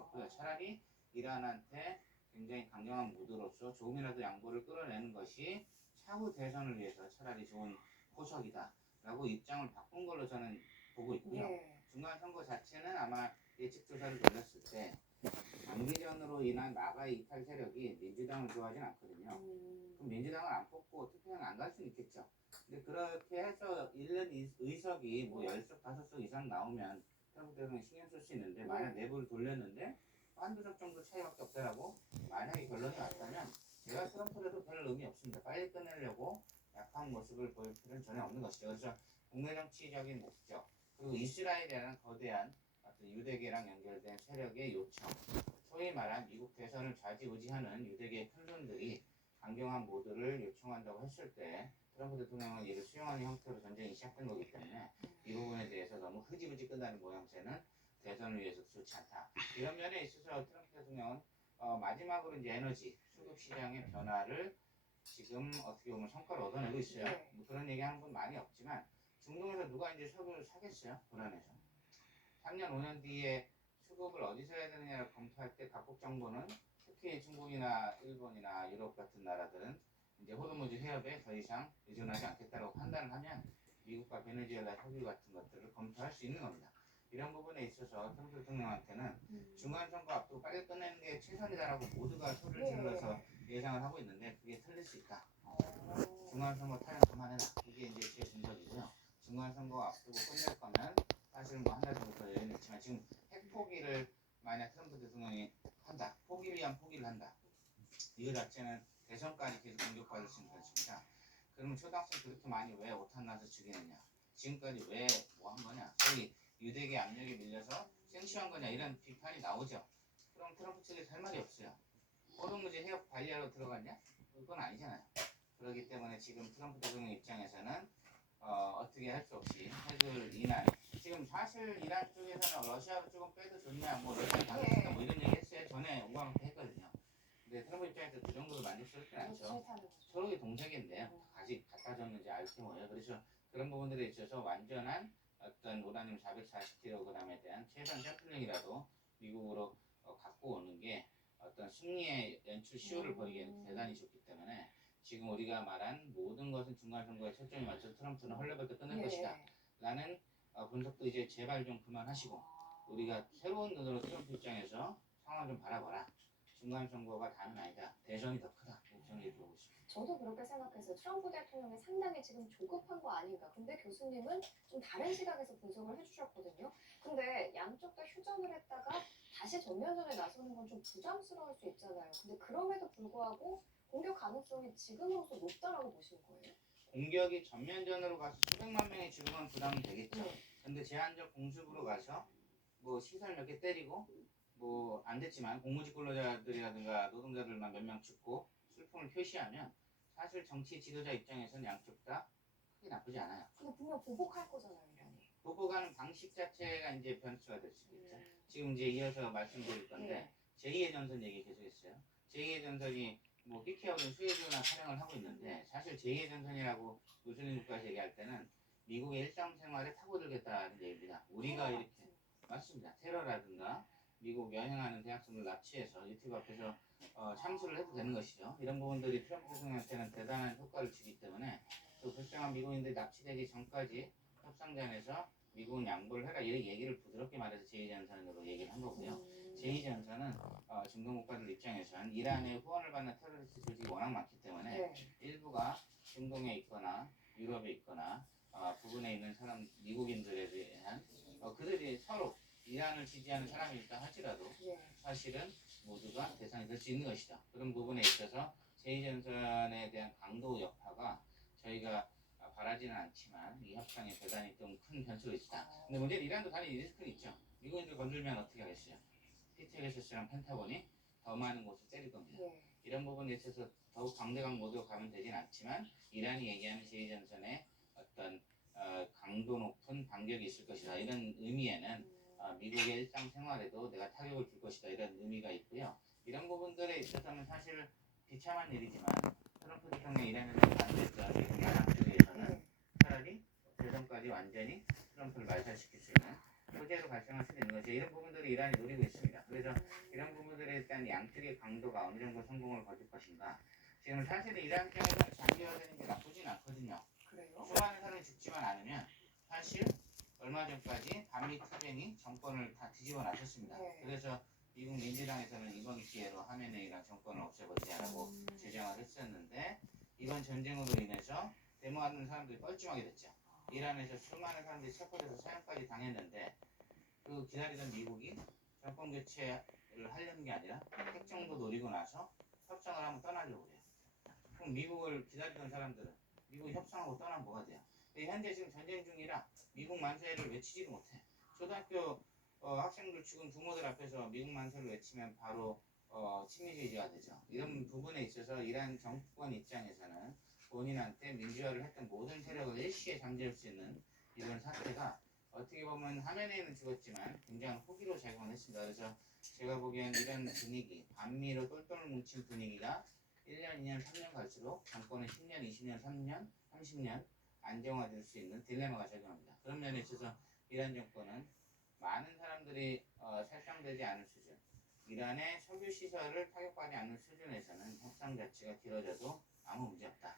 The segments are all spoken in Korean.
없고요. 차라리 이란한테 굉장히 강경한 무드로서 조금이라도 양보를 끌어내는 것이 차후 대선을 위해서 차라리 좋은 포석이다라고 입장을 바꾼 걸로 저는 보고 있고요. 중간 선거 자체는 아마 예측 조사를 돌렸을 때 장기전으로 인한 마가의 이탈 세력이 민주당을 좋아하진 않거든요. 그럼 민주당을 안 뽑고 투표는 안 갈 수는 있겠죠. 근데 그렇게 해서 잃는 의석이 뭐 10석, 5석 이상 나오면 트럼프 대통령이 신경 쓸 수 있는데 만약 내부를 돌렸는데 한두 석 정도 차이밖에 없다라고 만약에 결론이 왔다면 제가 트럼프라도 별 의미 없습니다. 빨리 끝내려고 약한 모습을 보일 필요는 전혀 없는 것이죠. 그래서 국내 정치적인 목적 그리고 이스라엘이라는 거대한 어떤 유대계랑 연결된 세력의 요청 소위 말한 미국 대선을 좌지우지하는 유대계 큰손들이 강경한 모드를 요청한다고 했을 때 트럼프 대통령은 이를 수용하는 형태로 전쟁이 시작된 거기 때문에 이 부분에 대해서 너무 흐지부지 끝나는 모양새는 대선을 위해서 좋지 않다. 이런 면에 있어서 트럼프 대통령은 마지막으로 이제 에너지 수급 시장의 변화를 지금 어떻게 보면 성과를 얻어내고 있어요. 뭐 그런 얘기하는 분 많이 없지만 중동에서 누가 이제 석유를 사겠어요? 불안해서. 3년 5년 뒤에 수급을 어디서 해야 되느냐를 검토할 때 각국 정부는 특히 중국이나 일본이나 유럽 같은 나라들은 이제 호르무즈 해협에 더 이상 의존하지 않겠다고 판단을 하면 미국과 베네수엘라 석유 같은 것들을 검토할 수 있는 겁니다. 이런 부분에 있어서 트럼프 대통령한테는 중간선거 앞두고 빨리 끝내는 게 최선이다라고 모두가 소리를 질러서 예상을 하고 있는데 그게 틀릴 수 있다. 중간선거 타령 그만해라. 그게 이제 제 분석이고요. 중간선거 앞두고 끝낼 거면 사실은 뭐 한 달 전부터 여유는 있지만 지금 핵 포기를 만약 트럼프 대통령이 한다. 포기 위한 포기를 한다. 이거 자체는 대선까지 계속 공격받을 수 있는 것입니다. 그러면 초당성 그렇게 많이 왜 오탄 나서 죽이느냐. 지금까지 왜 뭐 한 거냐. 소위 유대계 압력에 밀려서 생취한 거냐 이런 비판이 나오죠. 그럼 트럼프 측에서 할 말이 없어요. 호르무즈 해협 관리하러 들어갔냐? 그건 아니잖아요. 그렇기 때문에 지금 트럼프 대통령 입장에서는 어떻게 할 수 없이 핵을 인한 지금 사실 이란 쪽에서는 러시아로 조금 빼도 좋냐 뭐 러시아 당했다 뭐 이런 얘기 했어요. 전에 오바마도 했거든요. 근데 트럼프 입장에서 그 정도로 만족스럽진 않죠. 서로의 동생인데 같이 갖다 줬는지 알게 뭐예요. 그래서 그런 부분들에 있어서 완전한 어떤 우라늄 440kg에 대한 최선 샘플링이라도 미국으로 갖고 오는 게 어떤 승리의 연출 시효를 벌이기에는 대단히 좋기 때문에 지금 우리가 말한 모든 것은 중간선거에 초점이 맞춰서 트럼프는 헐레벌떡 끝낼 것이다 라는 분석도 이제 제발 좀 그만하시고 우리가 새로운 눈으로 트럼프 입장에서 상황 좀 바라봐라. 중간선거가 다는 아니다. 대선이 더 크다. 저는 이렇게 보고 있습니다. 저도 그렇게 생각해서 트럼프 대통령이 상당히 지금 조급한 거 아닌가. 근데 교수님은 좀 다른 시각에서 분석을 해주셨거든요. 근데 양쪽 다 휴전을 했다가 다시 전면전에 나서는 건 좀 부담스러울 수 있잖아요. 근데 그럼에도 불구하고 공격 가능성이 지금으로서 높다라고 보시는 거예요? 공격이 전면전으로 가서 수백만 명이 죽으면 부담이 되겠죠. 근데 제한적 공습으로 가서 뭐 시설 몇 개 때리고 뭐 안 됐지만 공무직 근로자들이라든가 노동자들만 몇 명 죽고 슬픔을 표시하면 사실 정치 지도자 입장에서는 양쪽 다 크게 나쁘지 않아요. 근데 분명 보복할 거잖아요, 이란이. 보복하는 방식 자체가 이제 변수가 될 수 있겠죠. 지금 이제 이어서 말씀드릴 건데 제2의 전선 얘기 계속했어요. 제2의 전선이 뭐 PK하고는 수혜주나 촬영을 하고 있는데 사실 제2의 전선이라고 무슬림 국가에서 얘기할 때는 미국의 일상생활에 타고들겠다는 얘기입니다. 우리가 이렇게 맞습니다. 테러라든가 미국 여행하는 대학생들 납치해서 유튜브 앞에서 참수를 해도 되는 것이죠. 이런 부분들이 트럼프 대통령한테는 대단한 효과를 주기 때문에 또 불쌍한 미국인들이 납치되기 전까지 협상단에서 미국은 양보를 해라 이런 얘기를 부드럽게 말해서 제2전선으로 얘기를 한 거고요. 제2전선은 중동 국가들 입장에서는 이란의 후원을 받는 테러리스트 조직이 워낙 많기 때문에 일부가 중동에 있거나 유럽에 있거나 부근에 있는 사람 미국인들에 대한 그들이 서로 이란을 지지하는 사람이 있다 할지라도 사실은 모두가 대상이 될 수 있는 것이다. 그런 부분에 있어서 제2전선에 대한 강도 여파가 저희가 바라지는 않지만 이 협상에 대단히 좀 큰 변수가 있다. 근데 문제는 이란도 다른 리스크는 있죠. 미국인들 건들면 어떻게 하겠어요? PTS랑 펜타곤이 더 많은 곳을 때릴 겁니다. 이런 부분에 있어서 더욱 강대강 모드로 가면 되진 않지만 이란이 얘기하는 제2전선의 어떤 강도 높은 반격이 있을 것이다. 이런 의미에는 미국의 일상생활에도 내가 타격을 줄 것이다. 이런 의미가 있고요. 이런 부분들에 있어서는 사실 비참한 일이지만 트럼프 대통령이 이란에서 반대했던 미국 야당 쪽에서는 차라리 대선까지 완전히 트럼프를 말살시킬 수 있는 소재로 발생할 수도 있는 거죠. 이런 부분들을 이란이 노리고 있습니다. 그래서 이런 부분들에 대한 양측의 강도가 어느 정도 성공을 거둘 것인가. 지금 사실 이란 입장에서는 장기화되는 게 나쁘진 않거든요. 그래요? 수많은 사람이 죽지만 않으면 사실 얼마 전까지 반미 투쟁이 정권을 다 뒤집어 놨었습니다. 네. 그래서 미국 민주당에서는 이번 기회로 하메네이랑 정권을 없애버리자라고 주장을 했었는데 이번 전쟁으로 인해서 데모하는 사람들이 뻘쭘하게 됐죠. 이란에서 수많은 사람들이 체포돼서 사형까지 당했는데 그 기다리던 미국이 정권 교체를 하려는 게 아니라 핵 정도 노리고 나서 협상을 한번 떠나려고 그래요. 그럼 미국을 기다리던 사람들은 미국 협상하고 떠나면 뭐가 돼요? 현재 지금 전쟁 중이라 미국 만세를 외치지도 못해. 초등학교 학생들 죽은 부모들 앞에서 미국 만세를 외치면 바로 친미주의자가 되죠. 이런 부분에 있어서 이란 정권 입장에서는 본인한테 민주화를 했던 모든 세력을 일시에 잠재울 수 있는 이런 사태가 어떻게 보면 하메네이는 죽었지만 굉장히 호기로 작용을 했습니다. 그래서 제가 보기엔 이런 분위기, 반미로 똘똘 뭉친 분위기가 1년, 2년, 3년 갈수록 정권은 10년, 20년, 3년, 30년 안정화될 수 있는 딜레마가 작용합니다. 그런 면에 있어서 이란 정권은 많은 사람들이 살상되지 않을 수준, 이란의 석유 시설을 타격받지 않는 수준에서는 협상 자체가 길어져도 아무 문제 없다.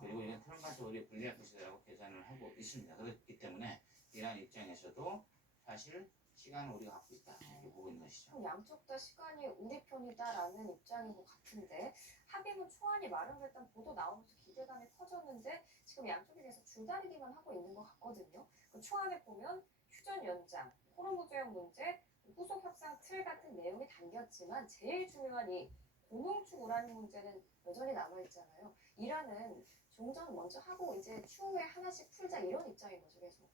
그리고 이건 트럼프한테 오히려 불리할 것이라고 계산을 하고 있습니다. 그렇기 때문에 이란 입장에서도 사실 시간을 우리가 갖고 있다 이렇게 보고 있는 것이죠. 양쪽 다 시간이 우리 편이다라는 입장인 것 같은데 합의문 초안이 마련됐다는 보도 나오면서 기대감이 커졌는데 지금 양쪽이 계속 줄다리기만 하고 있는 것 같거든요. 그 초안에 보면 휴전 연장, 호르무즈 해협 문제, 후속 협상 틀 같은 내용이 담겼지만 제일 중요한 이 고농축 우라늄 문제는 여전히 남아있잖아요. 이란은 종전 먼저 하고 이제 추후에 하나씩 풀자 이런 입장인 거죠 계속.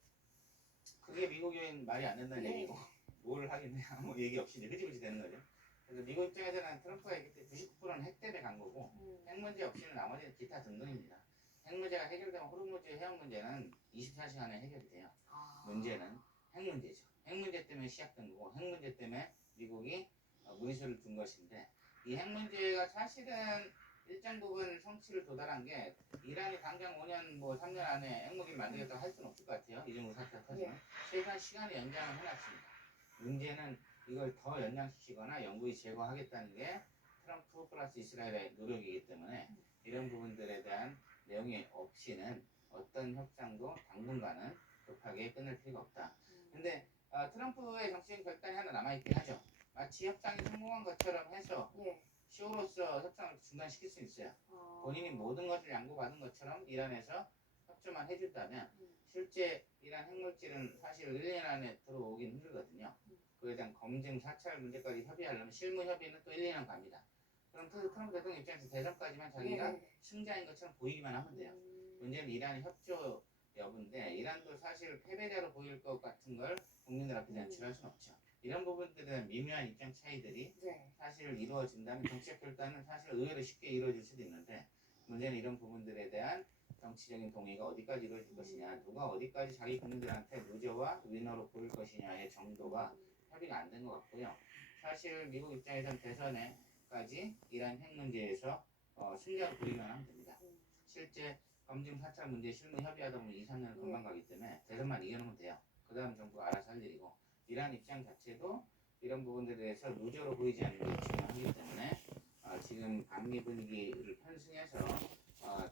그게 미국인 말이 안 된다는 네. 얘기고 뭘 하겠냐 아무 얘기 없이 이제 흐지부지 되는 거죠. 그래서 미국 입장에서는 트럼프가 했기 때문에 99%는 핵 때문에 간 거고 핵 문제 없이는 나머지는 기타 등등입니다. 핵 문제가 해결되면 호르무즈 해협 문제는 24시간에 해결이 돼요. 문제는 핵 문제죠. 핵 문제 때문에 시작된 거고 핵 문제 때문에 미국이 무리수를 둔 것인데 이 핵 문제가 사실은 일정 부분 성취를 도달한 게 이란이 당장 5년 뭐 3년 안에 핵무기를 만들겠다고 할 수는 없을 것 같아요. 이 정도 사태가 터지면 최소한 시간을 연장을 해놨습니다. 문제는 이걸 더 연장시키거나 영구히 제거하겠다는 게 트럼프 플러스 이스라엘의 노력이기 때문에 이런 부분들에 대한 내용이 없이는 어떤 협상도 당분간은 급하게 끝낼 필요가 없다. 근데 트럼프의 정치적 결단이 하나 남아있긴 하죠. 마치 협상이 성공한 것처럼 해서 쇼로서 협상을 중단시킬 수 있어요. 본인이 모든 것을 양보받은 것처럼 이란에서 협조만 해준다면 실제 이란 핵물질은 사실 1년 안에 들어오긴 힘들거든요. 그에 대한 검증, 사찰 문제까지 협의하려면 실무 협의는 또 1, 2년 갑니다. 그럼 트럼프 대통령 입장에서 대선까지만 자기가 승자인 것처럼 보이기만 하면 돼요. 문제는 이란의 협조 여부인데 이란도 사실 패배자로 보일 것 같은 걸 국민들 앞에 연출할 수는 없죠. 이런 부분들은 미묘한 입장 차이들이 사실 이루어진다면 정치적 결단은 사실 의외로 쉽게 이루어질 수도 있는데 문제는 이런 부분들에 대한 정치적인 동의가 어디까지 이루어질 것이냐, 누가 어디까지 자기 국민들한테 루저와 위너로 보일 것이냐의 정도가 협의가 안 된 것 같고요. 사실 미국 입장에서는 대선에까지 이란 핵 문제에서 승자로 보이기만 하면 됩니다. 실제 검증 사찰 문제 실무 협의하다 보면 2, 3년은 금방 가기 때문에 대선만 이겨놓으면 돼요. 그 다음 정부가 알아서 할 일이고 이란 입장 자체도 이런 부분들에 대해서 루저로 보이지 않는 게 중요하기 때문에 지금 반미 분위기를 편승해서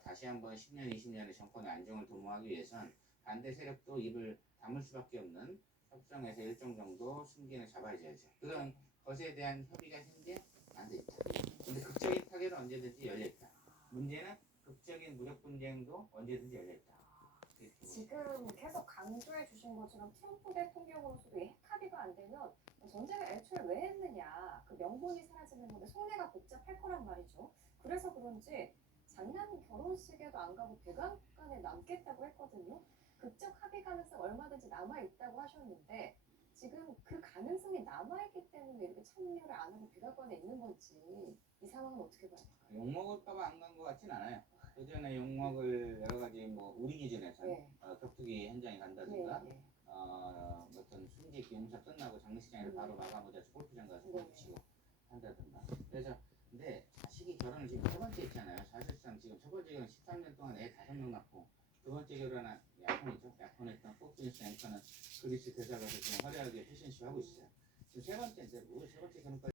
다시 한번 10년, 20년의 정권의 안정을 도모하기 위해선 반대 세력도 입을 다물 수밖에 없는 협정에서 일정 정도 승기를 잡아야죠. 그런 것에 대한 협의가 현재 안 돼 있다. 근데 극적인 타결은 언제든지 열려 있다. 문제는 극적인 무력 분쟁도 언제든지 열려 있다. 지금 계속 강조해 주신 것처럼 트럼프 대통령으로서도 이 핵 합의가 안 되면 전쟁을 애초에 왜 했느냐 그 명분이 사라지는 건데 속내가 복잡할 거란 말이죠. 그래서 그런지 장남 결혼식에도 안 가고 백악관에 남겠다고 했거든요. 극적 합의 가능성 얼마든지 남아 있다고 하셨는데 지금 그 가능성이 남아 있기 때문에 이렇게 참여를 안 하고 백악관에 있는 건지 이 상황은 어떻게 봐요? 욕 먹을까봐 안 간 것 같진 않아요. 그 전에 욕 먹을 여러 가지 뭐 우리 기준에서 격투기 현장에 간다든가 어떤 순직 용사 끝나고 장례식장에서 바로 마감하자 골프장 가서 골프 치고 한다든가. 그래서 근데 자식이 결혼을 지금 세 번째 했잖아요. 사실상 지금 첫 번째 결혼 13년 동안 애 5명 낳고 두 번째 결혼은 야폰이죠. 야폰했던 폭스뉴스 앵커는 그리스 대사 가서 지금 화려하게 패션쇼 하고 있어요. 세 번째 견해까지